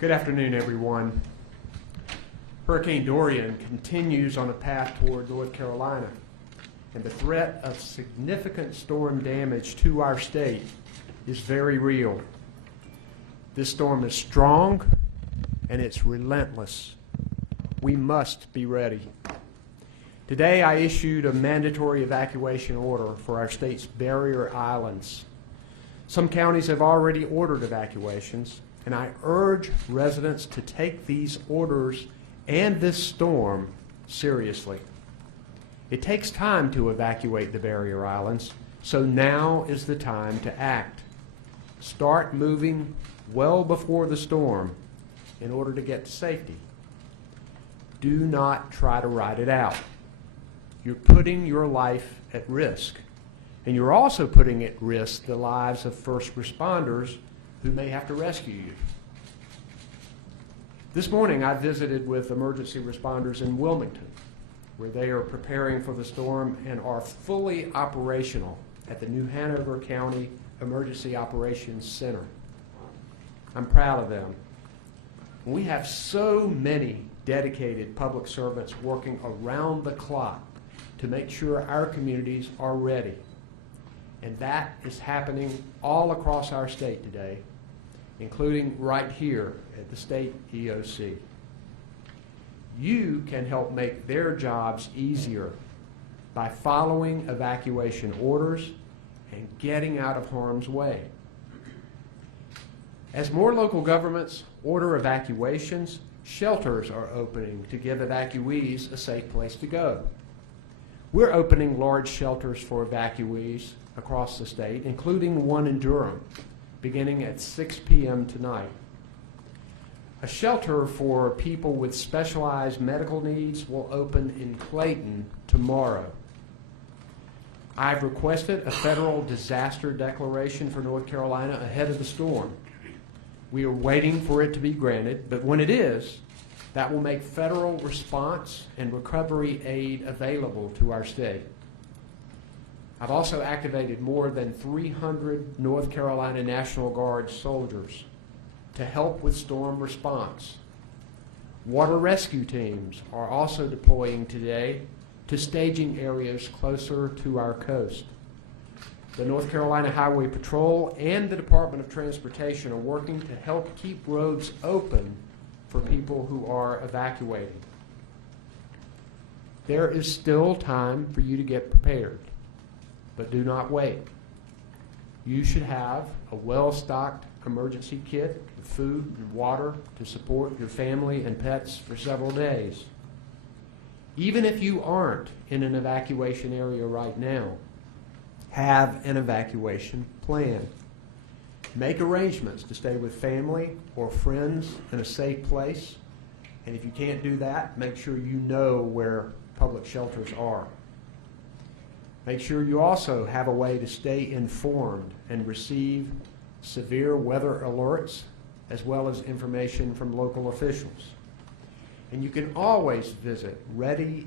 Good afternoon, everyone. Hurricane Dorian continues on a path toward North Carolina, and the threat of significant storm damage to our state is very real. This storm is strong and it's relentless. We must be ready. Today I issued a mandatory evacuation order for our state's barrier islands. Some counties have already ordered evacuations, and I urge residents to take these orders and this storm seriously. It takes time to evacuate the barrier islands, so now is the time to act. Start moving well before the storm in order to get to safety. Do not try to ride it out. You're putting your life at risk, and you're also putting at risk the lives of first responders who may have to rescue you. This morning I visited with emergency responders in Wilmington, where they are preparing for the storm and are fully operational at the New Hanover County Emergency Operations Center. I'm proud of them. We have so many dedicated public servants working around the clock to make sure our communities are ready. And that is happening all across our state today, including right here at the state EOC. You can help make their jobs easier by following evacuation orders and getting out of harm's way. As more local governments order evacuations, shelters are opening to give evacuees a safe place to go. We're opening large shelters for evacuees across the state, including one in Durham, beginning at 6 p.m. tonight. A shelter for people with specialized medical needs will open in Clayton tomorrow. I've requested a federal disaster declaration for North Carolina ahead of the storm. We are waiting for it to be granted, but when it is, that will make federal response and recovery aid available to our state. I've also activated more than 300 North Carolina National Guard soldiers to help with storm response. Water rescue teams are also deploying today to staging areas closer to our coast. The North Carolina Highway Patrol and the Department of Transportation are working to help keep roads open for people who are evacuating. There is still time for you to get prepared, but do not wait. You should have a well-stocked emergency kit with food and water to support your family and pets for several days. Even if you aren't in an evacuation area right now, have an evacuation plan. Make arrangements to stay with family or friends in a safe place, and if you can't do that, make sure you know where public shelters are. Make sure you also have a way to stay informed and receive severe weather alerts as well as information from local officials. And you can always visit readync.org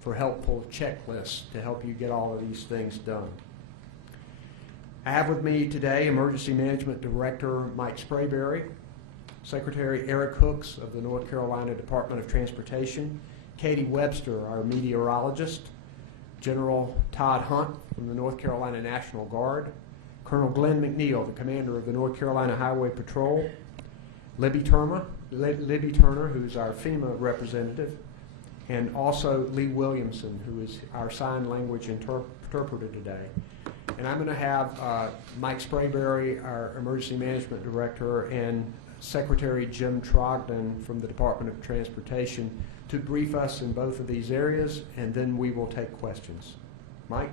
for helpful checklists to help you get all of these things done. I have with me today Emergency Management Director Mike Sprayberry, Secretary Eric Hooks of the North Carolina Department of Transportation, Katie Webster, our meteorologist, General Todd Hunt from the North Carolina National Guard, Colonel Glenn McNeil, the commander of the North Carolina Highway Patrol, Libby Turner, who's our FEMA representative, and also Lee Williamson, who is our sign language interpreter today. And I'm going to have Mike Sprayberry, our Emergency Management Director, and Secretary Jim Trogdon from the Department of Transportation to brief us in both of these areas, and then we will take questions. Mike?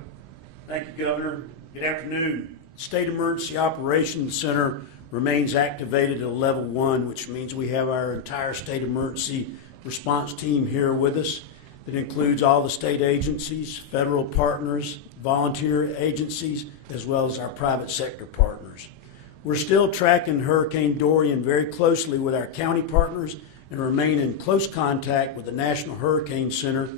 Thank you, Governor. Good afternoon. State Emergency Operations Center remains activated at level 1, which means we have our entire state emergency response team here with us. That includes all the state agencies, federal partners, volunteer agencies, as well as our private sector partners. We're still tracking Hurricane Dorian very closely with our county partners and remain in close contact with the National Hurricane Center,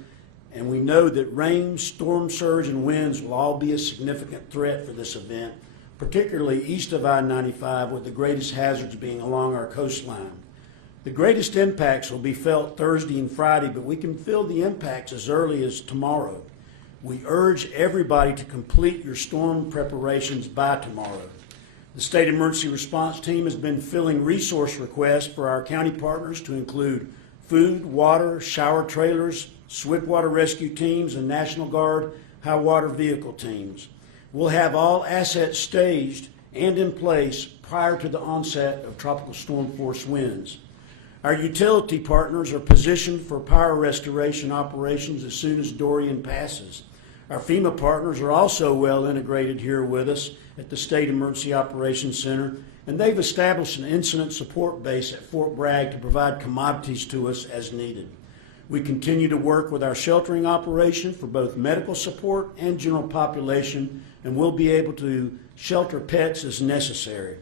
and we know that rain, storm surge, and winds will all be a significant threat for this event, particularly east of I-95, with the greatest hazards being along our coastline. The greatest impacts will be felt Thursday and Friday, but we can feel the impacts as early as tomorrow. We urge everybody to complete your storm preparations by tomorrow. The State Emergency Response Team has been filling resource requests for our county partners to include food, water, shower trailers, swiftwater rescue teams, and National Guard high water vehicle teams. We'll have all assets staged and in place prior to the onset of tropical storm force winds. Our utility partners are positioned for power restoration operations as soon as Dorian passes. Our FEMA partners are also well integrated here with us at the State Emergency Operations Center, and they've established an incident support base at Fort Bragg to provide commodities to us as needed. We continue to work with our sheltering operation for both medical support and general population, and we'll be able to shelter pets as necessary.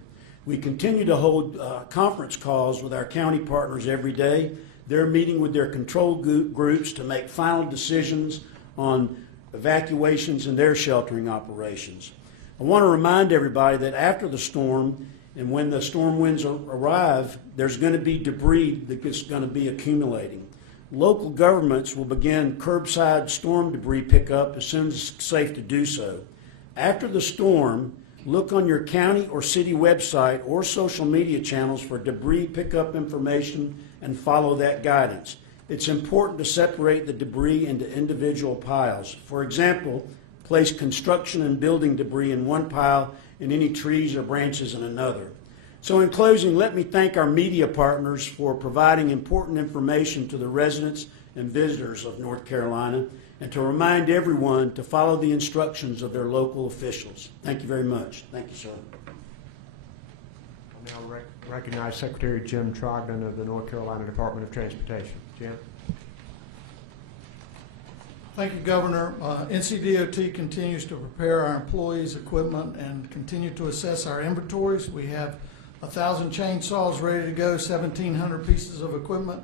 We continue to hold conference calls with our county partners every day. They're meeting with their control groups to make final decisions on evacuations and their sheltering operations. I want to remind everybody that after the storm and when the storm winds arrive, there's going to be debris that's going to be accumulating. Local governments will begin curbside storm debris pickup as soon as it's safe to do so. After the storm, look on your county or city website or social media channels for debris pickup information and follow that guidance. It's important to separate the debris into individual piles. For example, place construction and building debris in one pile and any trees or branches in another. So in closing, let me thank our media partners for providing important information to the residents and visitors of North Carolina, and to remind everyone to follow the instructions of their local officials. Thank you very much. Thank you, sir. I'll now recognize Secretary Jim Trogdon of the North Carolina Department of Transportation. Jim? Thank you, Governor. NCDOT continues to prepare our employees' equipment and continue to assess our inventories. We have 1,000 chainsaws ready to go, 1,700 pieces of equipment,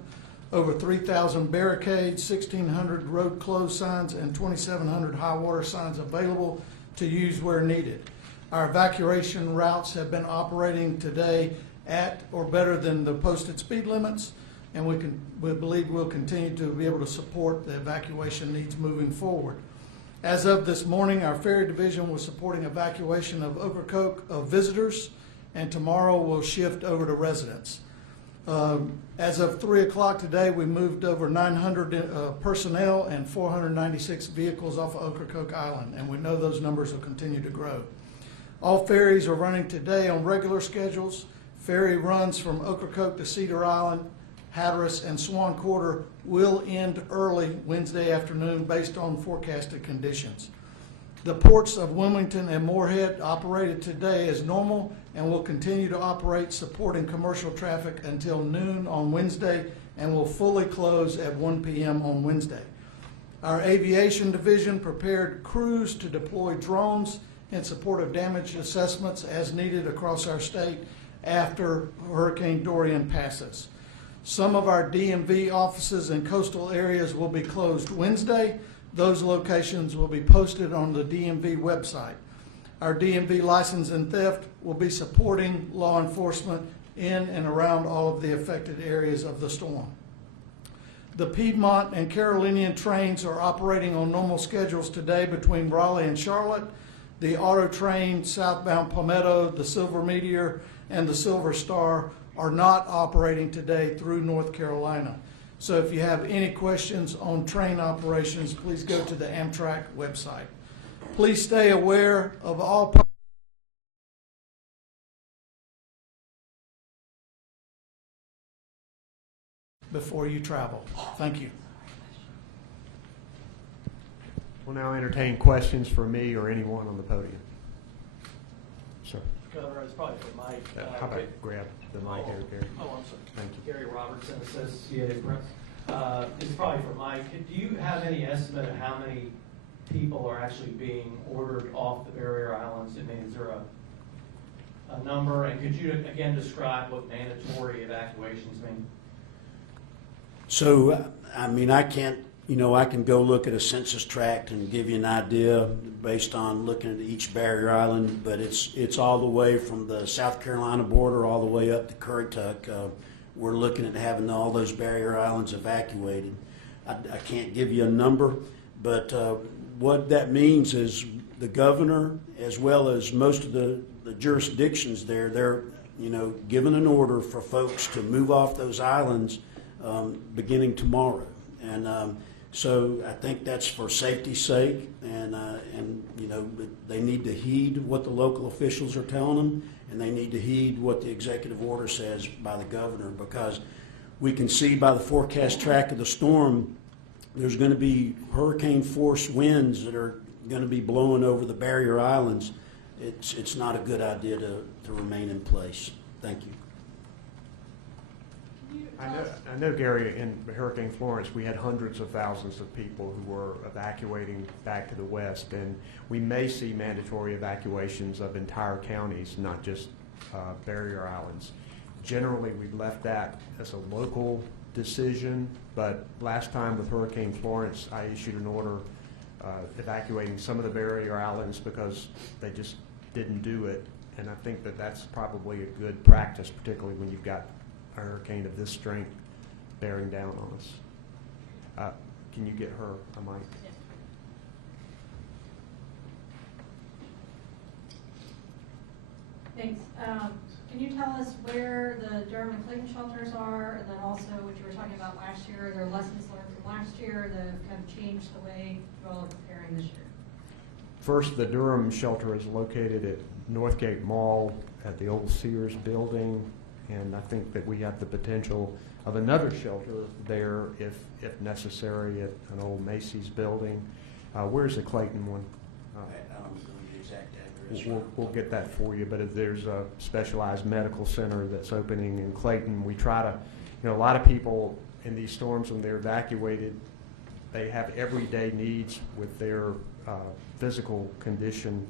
over 3,000 barricades, 1,600 road closed signs, and 2,700 high water signs available to use where needed. Our evacuation routes have been operating today at or better than the posted speed limits, and we believe we'll continue to be able to support the evacuation needs moving forward. As of this morning, our ferry division was supporting evacuation of Ocracoke of visitors, and tomorrow we'll shift over to residents. As of 3 o'clock today, we moved over 900 personnel and 496 vehicles off of Ocracoke Island, and we know those numbers will continue to grow. All ferries are running today on regular schedules. Ferry runs from Ocracoke to Cedar Island, Hatteras, and Swan Quarter will end early Wednesday afternoon based on forecasted conditions. The ports of Wilmington and Moorhead operated today as normal and will continue to operate supporting commercial traffic until noon on Wednesday and will fully close at 1 p.m. on Wednesday. Our aviation division prepared crews to deploy drones in support of damage assessments as needed across our state after Hurricane Dorian passes. Some of our DMV offices in coastal areas will be closed Wednesday. Those locations will be posted on the DMV website. Our DMV license and theft will be supporting law enforcement in and around all of the affected areas of the storm. The Piedmont and Carolinian trains are operating on normal schedules today between Raleigh and Charlotte. The auto train southbound Palmetto, the Silver Meteor, and the Silver Star are not operating today through North Carolina. So if you have any questions on train operations, please go to the Amtrak website. Please stay aware of all before you travel. Thank you. We'll now entertain questions for me or anyone on the podium. Sir. Governor, it's probably for Mike. How about grab the mic here, Gary? Oh, I'm sorry. Thank you. Gary Robertson, Associated Press. It's probably for Mike. Do you have any estimate of how many people are actually being ordered off the barrier islands? I mean, is there a number? And could you again describe what mandatory evacuations mean? So, I mean, I can't I can go look at a census tract and give you an idea based on looking at each barrier island, but it's all the way from the South Carolina border all the way up to Currituck. We're looking at having all those barrier islands evacuated. I can't give you a number, but what that means is the governor, as well as most of the jurisdictions there, they're given an order for folks to move off those islands beginning tomorrow. And so I think that's for safety's sake, and they need to heed what the local officials are telling them, and they need to heed what the executive order says by the governor, because we can see by the forecast track of the storm, there's going to be hurricane force winds that are going to be blowing over the barrier islands. It's not a good idea to remain in place. Thank you. I know, Gary, in Hurricane Florence, we had hundreds of thousands of people who were evacuating back to the west, and we may see mandatory evacuations of entire counties, not just barrier islands. Generally, we've left that as a local decision, but last time with Hurricane Florence, I issued an order evacuating some of the barrier islands because they just didn't do it, and I think that that's probably a good practice, particularly when you've got a hurricane of this strength bearing down on us. Can you get her a mic? Thanks. Can you tell us where the Durham and Clayton shelters are, and then also what you were talking about last year? Are there lessons learned from last year that have changed the way you all are preparing this year? First, the Durham shelter is located at Northgate Mall at the old Sears building, and I think that we have the potential of another shelter there if necessary at an old Macy's building. Where's the Clayton one? I don't know the exact address. We'll get that for you, but if there's a specialized medical center that's opening in Clayton, we try to, a lot of people in these storms, when they're evacuated, they have everyday needs with their physical condition,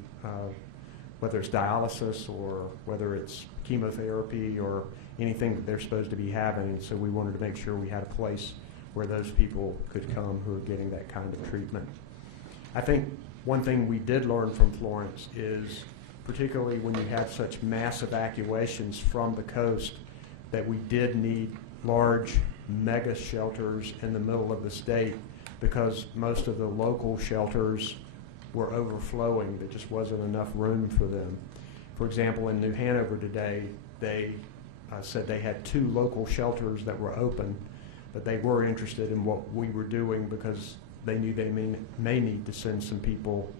whether it's dialysis or whether it's chemotherapy or anything that they're supposed to be having. So we wanted to make sure we had a place where those people could come who are getting that kind of treatment. I think one thing we did learn from Florence is, particularly when you had such mass evacuations from the coast, that we did need large mega shelters in the middle of the state, because most of the local shelters were overflowing. There just wasn't enough room for them. For example, in New Hanover today, they said they had 2 local shelters that were open, but they were interested in what we were doing because they knew they may need to send some people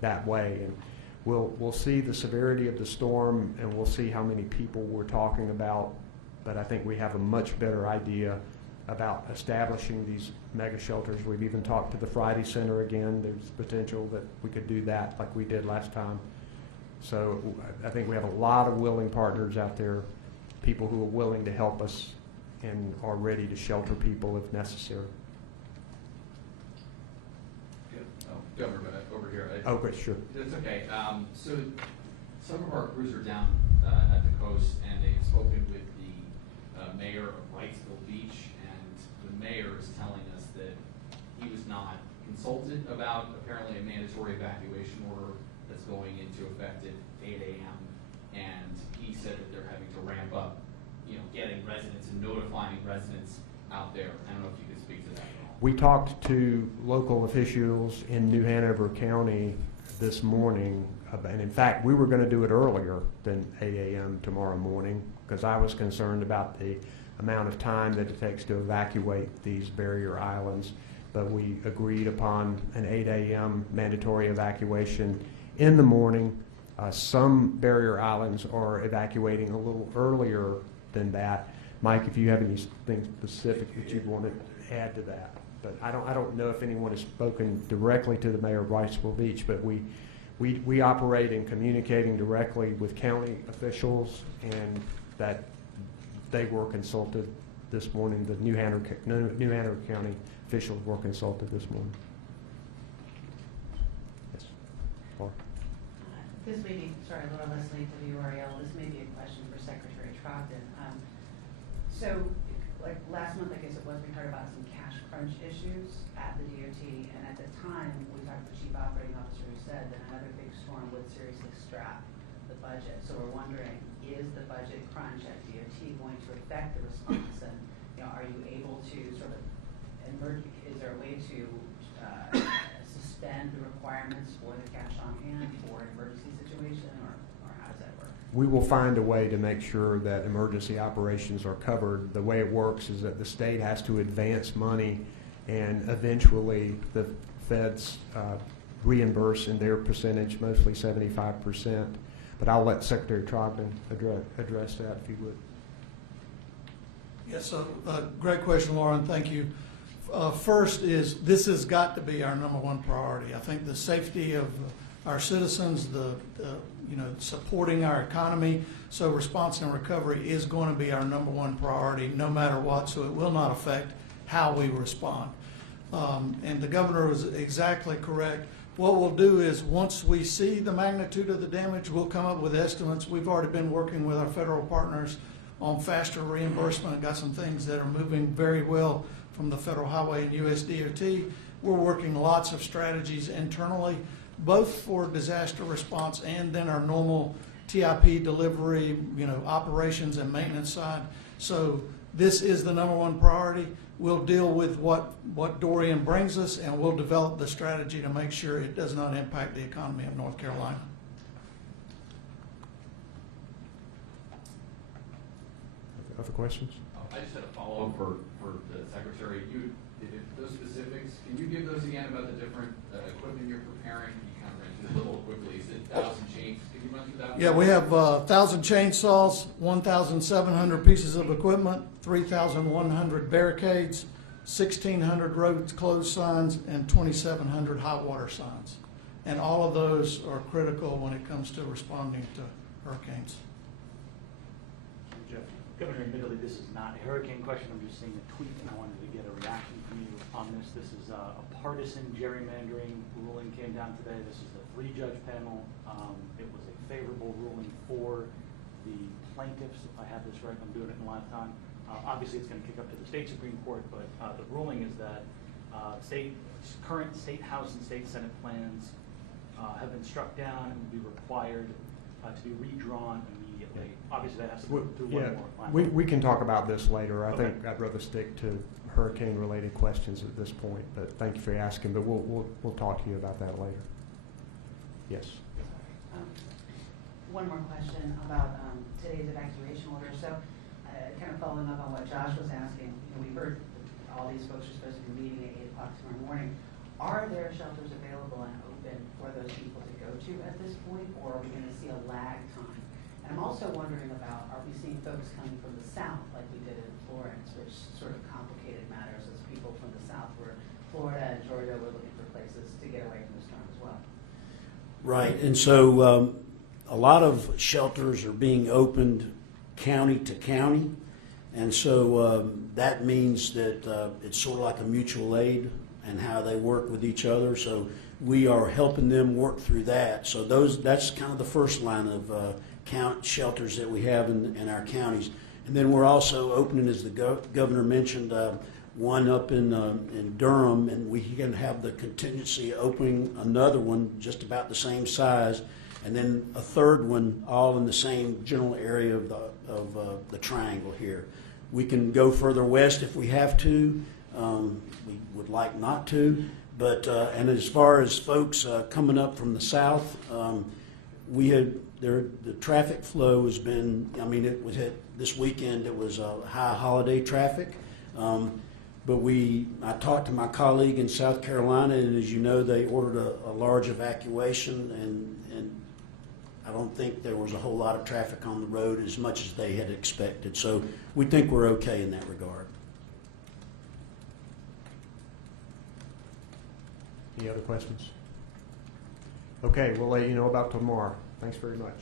that way. And we'll see the severity of the storm, and we'll see how many people we're talking about, but I think we have a much better idea about establishing these mega shelters. We've even talked to the Friday Center again. There's potential that we could do that like we did last time. So I think we have a lot of willing partners out there, people who are willing to help us and are ready to shelter people if necessary. Governor, over here. Oh, great, sure. That's okay. So some of our crews are down at the coast, and they've spoken with the mayor of Wrightsville Beach, and the mayor is telling us that he was not consulted about apparently a mandatory evacuation order that's going into effect at 8 a.m. And he said that they're having to ramp up, getting residents and notifying residents out there. I don't know if you could speak to that at all. We talked to local officials in New Hanover County this morning, and in fact, we were going to do it earlier than 8 a.m. tomorrow morning because I was concerned about the amount of time that it takes to evacuate these barrier islands. But we agreed upon an 8 a.m. mandatory evacuation in the morning. Some barrier islands are evacuating a little earlier than that. Mike, if you have anything specific that you'd want to add to that. But I don't know if anyone has spoken directly to the mayor of Wrightsville Beach, but we operate in communicating directly with county officials, and that they were consulted this morning. The New Hanover County officials were consulted this morning. Yes. Laura. This may be, sorry, Laura Leslie, WRAL. This may be a question for Secretary Trogdon. So like last month, I guess it was, we heard about some cash crunch issues at the DOT, and at the time, we talked to the chief operating officer who said that another big storm would seriously strap the budget. So we're wondering, is the budget crunch at DOT going to affect the response? And, you know, are you able to sort of is there a way to suspend the requirements for the cash on hand for an emergency situation, or how does that work? We will find a way to make sure that emergency operations are covered. The way it works is that the state has to advance money, and eventually the feds reimburse in their percentage, mostly 75%. But I'll let Secretary Trogdon address that if he would. Yes, so great question, Lauren. Thank you. First is this has got to be our number one priority. I think the safety of our citizens, supporting our economy, so response and recovery is going to be our number one priority no matter what, so it will not affect how we respond. And the governor was exactly correct. What we'll do is once we see the magnitude of the damage, we'll come up with estimates. We've already been working with our federal partners on faster reimbursement, got some things that are moving very well from the Federal Highway and US DOT. We're working lots of strategies internally, both for disaster response and then our normal TIP delivery, operations and maintenance side. So this is the number one priority. We'll deal with what Dorian brings us, and we'll develop the strategy to make sure it does not impact the economy of North Carolina. Other questions? I just had a follow-up for the secretary. Those specifics, can you give those again about the different equipment you're preparing? You kind of ran through it a little quickly. You said 1,000 chains. Can you run through that? Yeah, we have 1,000 chainsaws, 1,700 pieces of equipment, 3,100 barricades, 1,600 roads closed signs, and 2,700 hot water signs. And all of those are critical when it comes to responding to hurricanes. Jeff, Governor, admittedly, this is not a hurricane question. I'm just seeing a tweet, and I wanted to get a reaction from you on this. This is a partisan gerrymandering ruling came down today. This is a 3-judge panel. It was a favorable ruling for the plaintiffs. If I have this right, I'm doing it in live time. Obviously, it's going to kick up to the state Supreme Court, but the ruling is that current state House and state Senate plans have been struck down and will be required to be redrawn immediately. Obviously, that has to go through one more. We can talk about this later. I Okay. think I'd rather stick to hurricane-related questions at this point. But thank you for asking. But we'll talk to you about that later. Yes. One more question about today's evacuation order. So, kind of following up on what Josh was asking, we heard all these folks are supposed to be meeting at 8 o'clock tomorrow morning. Are there shelters available and open for those people to go to at this point, or are we going to see a lag time? And I'm also wondering about, are we seeing folks coming from the south like we did in Florence, which sort of complicated matters as people from the south were, Florida and Georgia were looking for places to get away from the storm as well? Right, and so a lot of shelters are being opened county to county, and so that means that it's sort of like a mutual aid and how they work with each other. So we are helping them work through that. So that's kind of the first line of shelters that we have in our counties. And then we're also opening, as the governor mentioned, one up in Durham, and we can have the contingency opening another one just about the same size, and then a third one all in the same general area of the triangle here. We can go further west if we have to. We would like not to, but and as far as folks coming up from the south, the traffic flow has been. I mean, it was this weekend. It was high holiday traffic. But I talked to my colleague in South Carolina, and as you know, they ordered a large evacuation, and I don't think there was a whole lot of traffic on the road as much as they had expected. So we think we're okay in that regard. Any other questions? Okay, we'll let you know about tomorrow. Thanks very much.